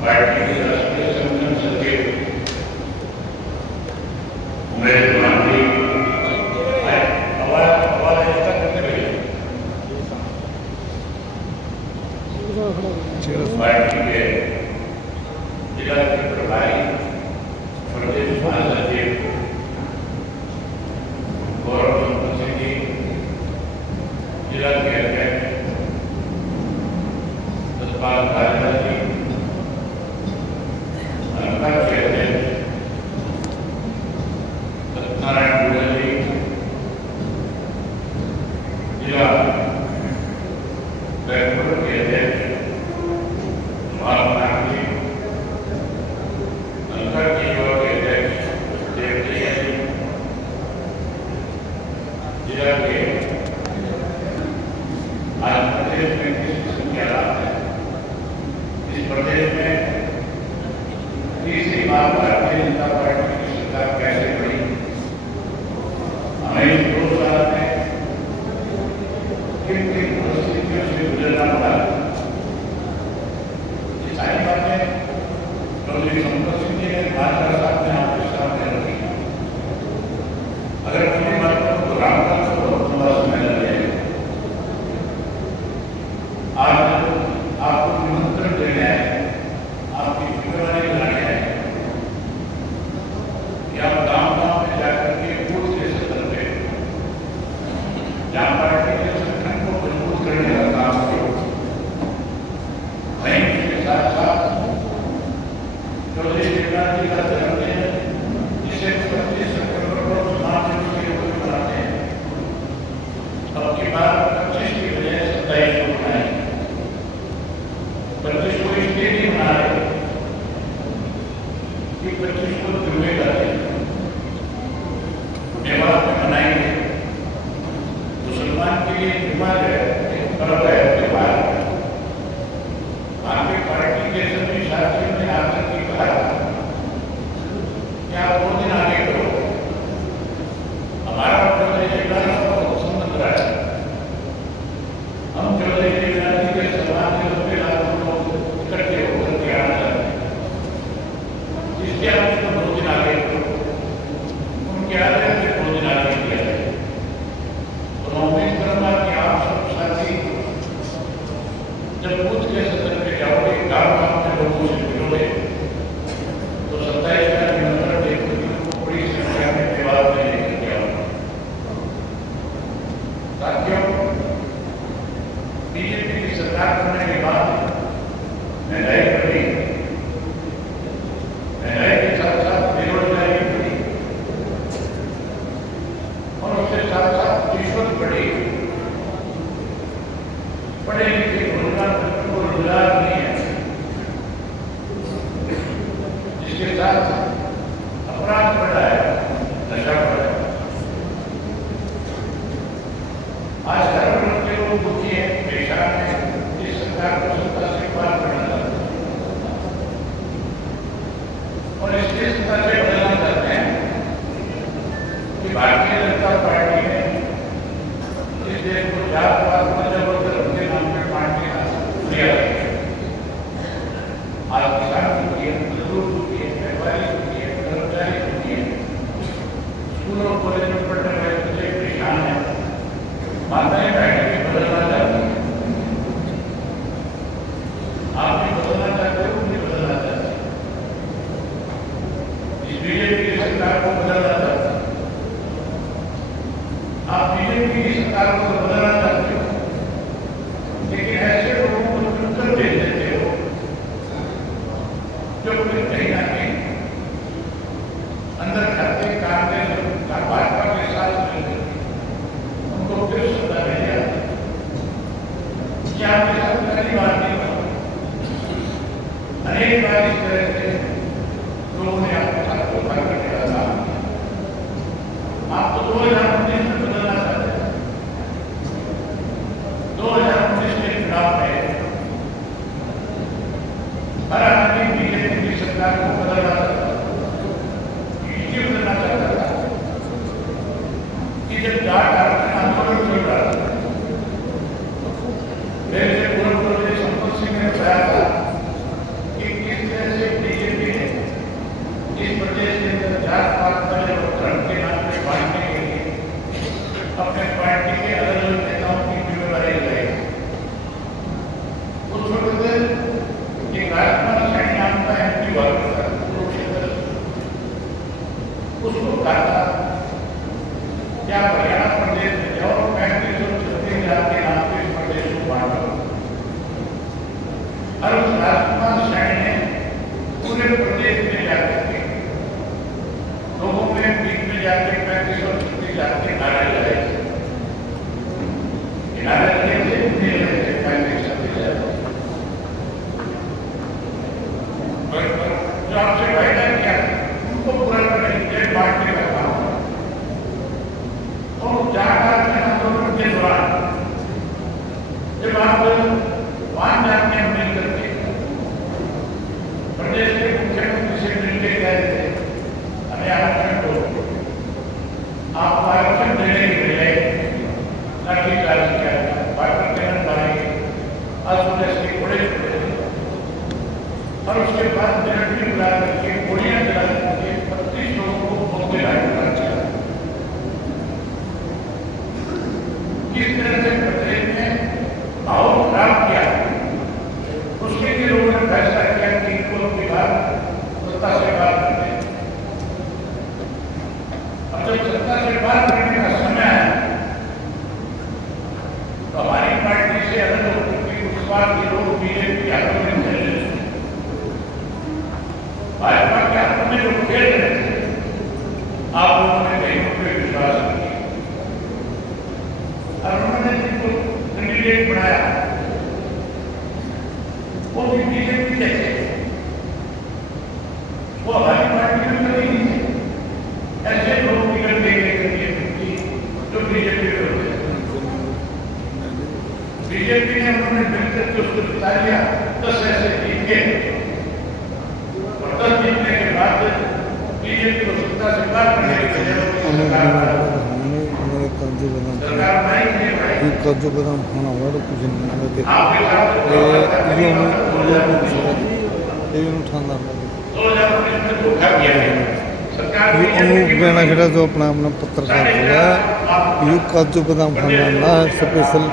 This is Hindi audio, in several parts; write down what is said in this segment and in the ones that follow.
पार्टी के राष्ट्रीय संगठन सचिव उमेश गांधी आवाज ऐसा करते हुए पार्टी के जिला के प्रभारी प्रदेश महासचिव गौरव सिंह जी, जिला के अध्यक्ष सतपाल राजा जी, अलका के अध्यक्ष सत्यनारायण गुड़ल जी, जिला बैकवर्ड के अध्यक्ष सुभाष जी, अलका के युवा के अध्यक्ष देवजय जी, जिला के आज प्रदेश में किस किस्म के हालात है। इस प्रदेश में तीसरी बार भारतीय जनता पार्टी की सरकार कैसे बनी, हमें इस 2 साल में किन किन परिस्थितियों से गुजरना पड़ा, ये सारी बातें चौधरी संपत सिंह जी ने बात साथ में आपके सामने रखी। अगर किसी बात को दोहराना तो बहुत लंबा समय लग जाएगा। आज आपको निमंत्रण देने आए, आपकी जिम्मेवारी बनाने आए कि आप गांव-गांव में जाकर के बूथ के स्तर पे जहाँ पार्टी के संगठन को मजबूत करने का काम करो, वहीं इसके साथ साथ चौधरी शिवराज जी का जन्मदिन जिसे 25 सितंबर को समाज के रूप में मनाते हैं, अब की बार 25 की बजाय 27 को मनाएंगे। 25 को इसलिए नहीं मना रहे कि 25 को जुम्मे का दिन मेवाड़ में मनाएंगे। मुसलमान के लिए जुम्मा जो है एक पर्व है, त्योहार है। आपकी पार्टी के सभी साथियों ने आकर के कहा कि आप 2 दिन आगे करो। हमारा चौधरी शिवराज का बहुत संबंध रहा है। हम चौधरी शिवराज जी के समाज के सभी लाखों लोग इकट्ठे होकर के आना चाहते हैं, इसलिए आप उसको 2 दिन आगे करो। उनके आदेश से 2 दिन आगे किया जाए। तो मैं उम्मीद करूंगा कि आप सब साथी जब बूथ के सदन पे जाओगे, गाँव-गाँव के लोगों से मिलोगे, तो 27 का निमंत्रण देकर को बड़ी संख्या में मेवाड़ में लेकर के आओगे। साथियों, बीजेपी की सरकार बनने के बाद महंगाई बढ़ी, महंगाई के साथ साथ बेरोजगारी बढ़ी और उसके साथ साथ रिश्वत बढ़ी। पढ़े लिखे रोजगार बच्चों को रोजगार नहीं है, जिसके साथ अपराध बढ़ा है, नशा बढ़ा है। आज हर वर्ग के लोग दुखी हैं, परेशान हैं। इस सरकार को सत्ता से पार करना चाहते हैं और इसलिए सत्ता से बदलना चाहते हैं कि भारतीय जनता पार्टी ने इस देश को जात-पात मजहब और धर्म के नाम पे बांटने का प्रयास किया। आज किसान दुखी है, मजदूर दुखी है, व्यापारी दुखी है, कर्मचारी दुखी है, स्कूल और कॉलेज में पढ़ने वाले बच्चे परेशान हैं। माताएं बहनें भी बदलना चाहती हैं। आप भी बदलना चाहते हो, भी बदलना चाहते हैं। इस बीजेपी की सरकार को बदलना चाहते हैं। आप बीजेपी की सरकार को बदलना चाहते हो, लेकिन ऐसे लोगों को चुनकर भेज देते हो जो फिर कहीं ना कहीं अंदर खाते कांग्रेस और भाजपा के साथ मिलकर उनको फिर सत्ता में ले आते। क्या आपके साथ पहली बार नहीं हुआ? अनेक बार इस तरह से लोगों ने आपके साथ धोखा करने का काम किया। आप तो 2019 में बदलना चाहते हैं। 2019 के चुनाव में हर आदमी बीजेपी की सरकार को बदलना चाहता था, इसलिए बदलना चाहता था कि जब जाट आरक्षण आंदोलन चल रहा था, जब आप 5 आदमी मिल करके प्रदेश के मुख्यमंत्री से मिलकर गए थे, हमें आरक्षण दो, आपको आरक्षण देने के बजाय लाठीचार्ज किया गया, वाटर कैनन मारे गए, असुरस के घोड़े छोड़े और उसके बाद मिलिट्री बुला करके गोलियां चला करके 25 लोगों को मौके लाया किया। किस तरह से प्रदेश में माहौल खराब किया, उसके लिए लोगों ने फैसला किया कि इनको बिहार सत्ता से बाहर कर दें। अब जब सत्ता से बाहर करने का समय है तो हमारी पार्टी से अलग होकर के उस बार के लोग बीजेपी हाथों में खेल रहे थे, भाजपा के हाथों में जो खेल रहे थे, आप लोगों ने कहीं पे विश्वास किया और उन्होंने जिनको कैंडिडेट बनाया वो भी बीजेपी के थे, वो हमारी पार्टी में कभी नहीं थे। ऐसे लोग टिकट देने के लिए जो बीजेपी में होते हैं, बीजेपी ने उन्होंने मिलकर के उसको जिता लिया, 10 ऐसे जीत गए और 10 जीतने के बाद बीजेपी को सत्ता से बाहर करने के लिए सरकार काजू बादाम खाना वाला कुछ नहीं आपके साथ उठाना 2019 में धोखा किया है। सरकार कहना ਜਿਹੜਾ जो अपना अपना पत्रकार होगा ये काजू बादाम खाना ना स्पेशल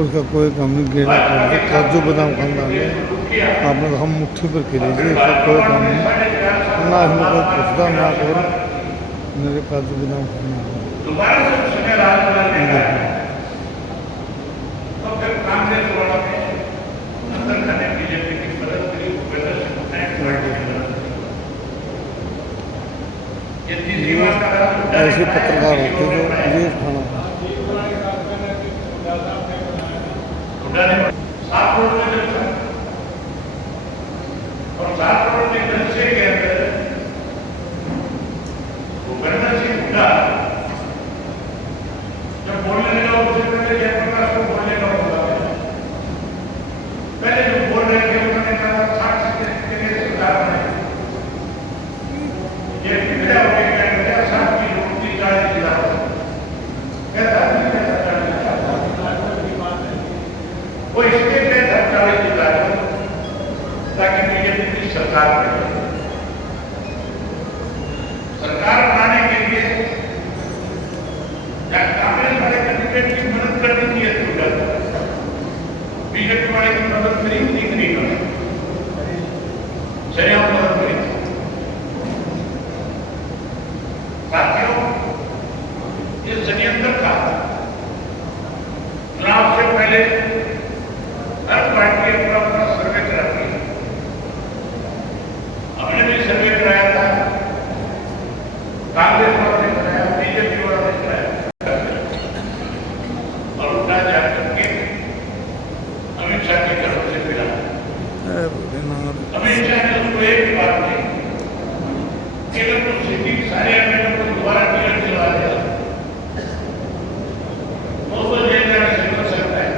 उसका कोई काम नहीं, गेड़ा करके काजू बादाम खाना है आपने तो हम मुट्ठी पर के लीजिए, इसका कोई काम नहीं, ना हमें कोई पूछता ना और मेरे काजू बादाम खाना दोबारा से उसने राज तो फिर कांग्रेस वाला ने अंदर खाने बीजेपी की मदद करी, भूपेंद्र सिंह ये तीसरी बार का ऐसे पत्रकार होते जो ये खाना 7 करोड़ में जनता और 7 करोड़ के जनसे के अंदर भूपेंद्र सिंह हुड्डा जब बोलने लगा उससे पहले जयप्रकाश को बोलने का मौका मिला। पहले जो बोल रहे थे उन्होंने कहा 60 सीटें के लिए सरकार बनाई, ये बिगड़ा हो गया 60 की रोटी 40 जिला कहता वो इसलिए कहता 40 जिला ताकि बीजेपी की सरकार बने। सरकार बनाने के लिए कांग्रेस वाले कैंडिडेट की मदद करनी चाहिए तो बीजेपी वाले की मदद करी नहीं कर चलिए मदद करी। साथियों, इस षड्यंत्र का चुनाव से पहले हर पार्टी अपना सर्वे कराती है। हमने भी सर्वे कराया था, कांग्रेस वालों ने कराया, बीजेपी वालों ने कराया और उठा जाकर के अमित शाह के घरों से मिला। अमित शाह ने उसको एक ही बात कही कि अगर तो सिटी सारे एमएलए को दोबारा टिकट दिलवा दिया तो जेल जाने से बच सकता है,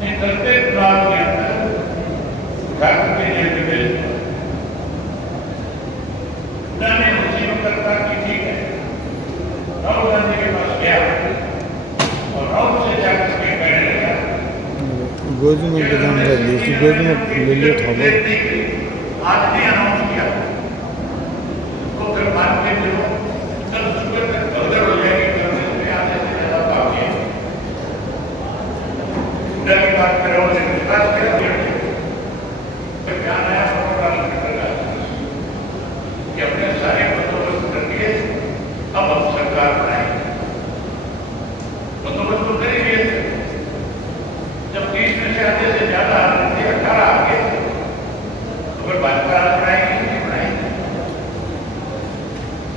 नहीं करते चुनाव के अंदर उठा करके जेल में भेज दिया। उन्होंने उसी वक्त कहा कि ठीक है, राहुल गांधी के पास गया और राहुल से जाकर के कहने लगा गोद में बादाम डाल दी, गोद में ले ले खाओ आदमी अनाउंस किया तो फिर मान के चलो कल सुबह तक गड़बड़ हो जाएगी, कांग्रेस में आने से ज्यादा बाकी है। उधर की बात करें और विकास करें ध्यान आया कि अपने सारे बंदोबस्त करके अब हम सरकार बनाएंगे। बंदोबस्त तो कर ही लिए थे, जब 30 में से आधे से ज्यादा आ रहे थे, 18 आ गए तो फिर भाजपा राज बनाएगी नहीं बनाएगी।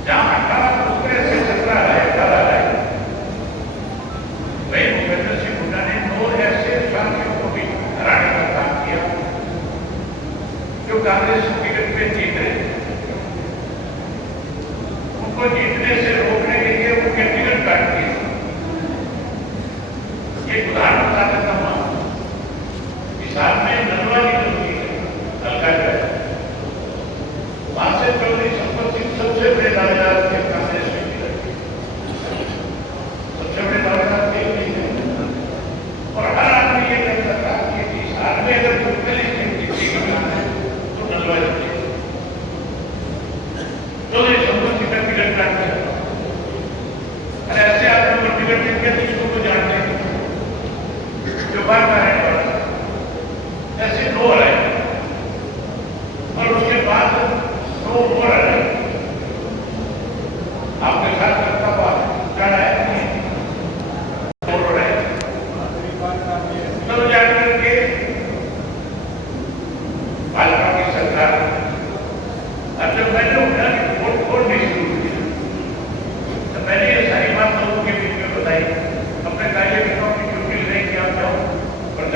जहां 18 दूसरे से 17 रहे, 18 रहे, वही भूपेंद्र सिंह हुड्डा ने 2 ऐसे साथियों को भी हराने का काम किया जो कांग्रेस टिकट पे जीत रहे थे। उनको जीतने से रोकने के लिए उनके टिकट काट दिए। ये उदाहरण बताने का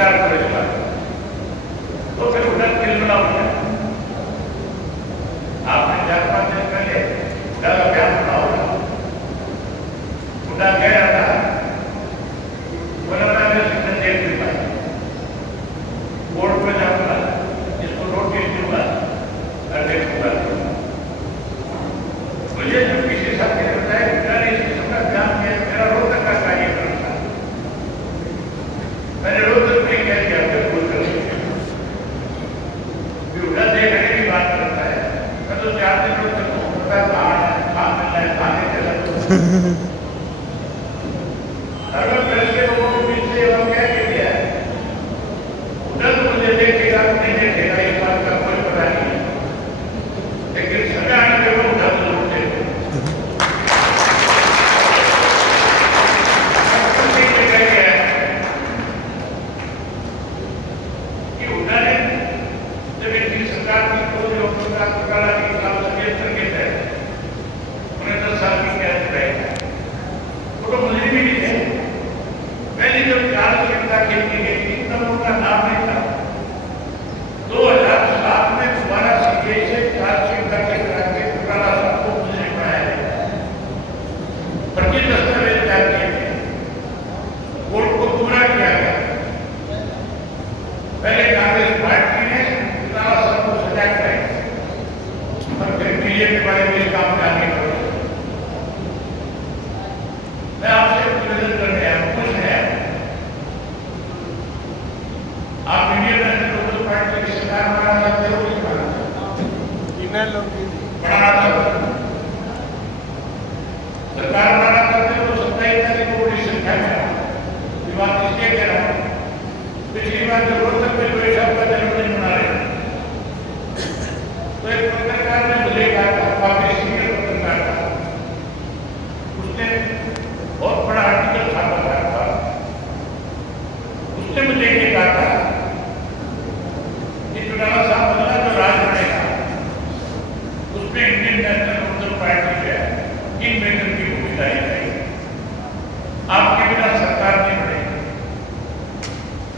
सरकार करे चला, तो फिर उधर किल बना हुआ है। आपने 4-5 दिन पहले उड़ा का बयान बना होगा, उड़ा कह रहा था कोरोना में सिर्फ 1 दिन पाया, कोर्ट में जाऊंगा, इसको नोटिस दूंगा और देखूंगा। मुझे जो किसी साहब ने बताया उड़ा ने इस किस्म का काम किया, मेरा रोहतक का कार्य करता, मैंने रोहतक में क्या किया बिल्कुल कर उड़ा देखने की बात करता है, मैं तो 4 दिन तक होता है, खान मिलना है, खाने चला अगर प्रेस के लोगों के बीच से और क्या कह दिया है, उधर तो मुझे देखेगा नहीं देखेगा इस बात का कोई पता नहीं, लेकिन समय आने के वो उधर जरूर देखेगा। कि उधर जब इनकी सरकार की कोई जो सरकार की खिलाफ षड्यंत्र के तहत उन्हें 10 साल की कैद रहेगा, वो तो मुझे भी नहीं थे। पहले जब चार्जशीट दाखिल की गई थी तब उनका नाम नहीं था। 2007 में दोबारा सीबीआई से चार्जशीट दाखिल करा के पुराना सबको मुझे बनाया गया, फर्जी दस्तावेज तैयार किए थे, कोर्ट को गुमराह किया गया। पहले कांग्रेस पार्टी ने पुराना सबको सजा कराई और फिर बीजेपी वाले भी इस काम में आगे बढ़े। मैं आपसे निवेदन करने आया हूं, कुछ है आप इंडियन नेशनल लोकल पार्टी की सरकार बनाना चाहते हो, नहीं बनाना चाहते हो? सरकार बनाना चाहते हो तो 27 तारीख को बड़ी संख्या में आओ। ये बात इसलिए कह रहा हूँ, पिछली बार जब रोहतक में कोई साहब का जन्मदिन मना रहे तो एक पत्रकार ने मुझे कहा था, काफी सीनियर पत्रकार था, उसने बहुत बड़ा आर्टिकल छापा था, उसने मुझे ये कहा था कि चुनाव साहब बदला जो राज बनेगा उसमें इंडियन नेशनल लोकल पार्टी जो है किंग मेकर की भूमिका रहेगी, आपके बिना सरकार नहीं बनेगी।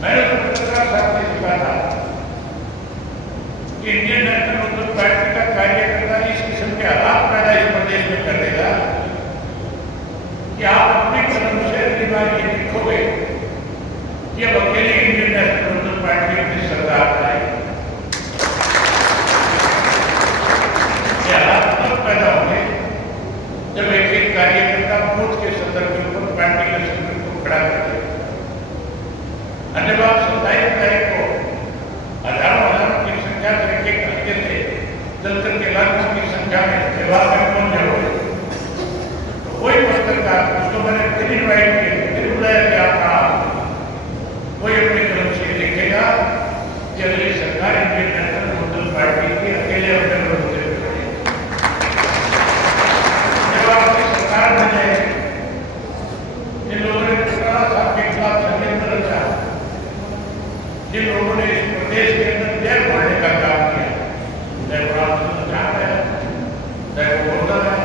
मैंने तो पत्रकार साहब से कहा था कि इंडियन नेशनल लोकल पार्टी का कार्यकर्ता इस किस्म के हालात पैदा इस प्रदेश में कर देगा कि आप अपनी कलम से अगली बार ये लिखोगे कि अब अकेले इंडियन नेशनल लोकल पार्टी अपनी सरकार बनाएगी। ये हालात तब पैदा होंगे जब एक कार्यकर्ता बूथ के सदर के ऊपर पार्टी के सदर को खड़ा कर दे। अन्य बात 27 तारीख को हजारों की संख्या तरीके हल्के से दलकर के लाखों की संख्या में जवाब में कौन जरूर तो कोई पत्रकार उसको मैंने फिर इन्वाइट किया, फिर बुलाया कि आप कहा कोई अपनी तरफ से लिखेगा कि अगली सरकार इंडियन नेशनल लोकल पार्टी के अकेले अपने विरोध से जब आपकी सरकार बन जाएगी, जिन लोगों ने पुराना साहब के खिलाफ षड्यंत्र रचा, जिन लोगों ने इस प्रदेश के अंदर जैल भरने का काम किया, चाहे वो रामचंद्र है, चाहे वो गौतम है,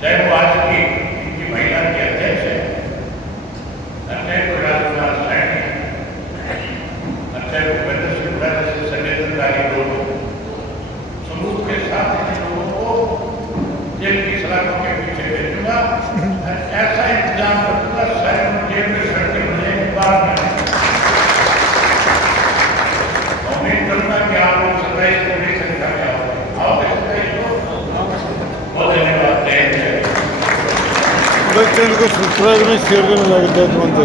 चाहे वो आज की इनकी महिला की अध्यक्ष है, चाहे कोई राजकुमार सैनी है, चाहे वो भूपेंद्र सिंह हुड्डा जैसे षड्यंत्रकारी लोग, सबूत के साथ इन लोगों को जेल की सलाखों के पीछे भेजूंगा, ऐसा इंतजाम करूंगा शायद जेल में सड़के मुझे बाहर में उम्मीद करूंगा कि आप लोग 27 को बड़ी संख्या में आओगे। 27 को बहुत धन्यवाद। चैनल को सब्सक्राइब में शेयर करने लगे।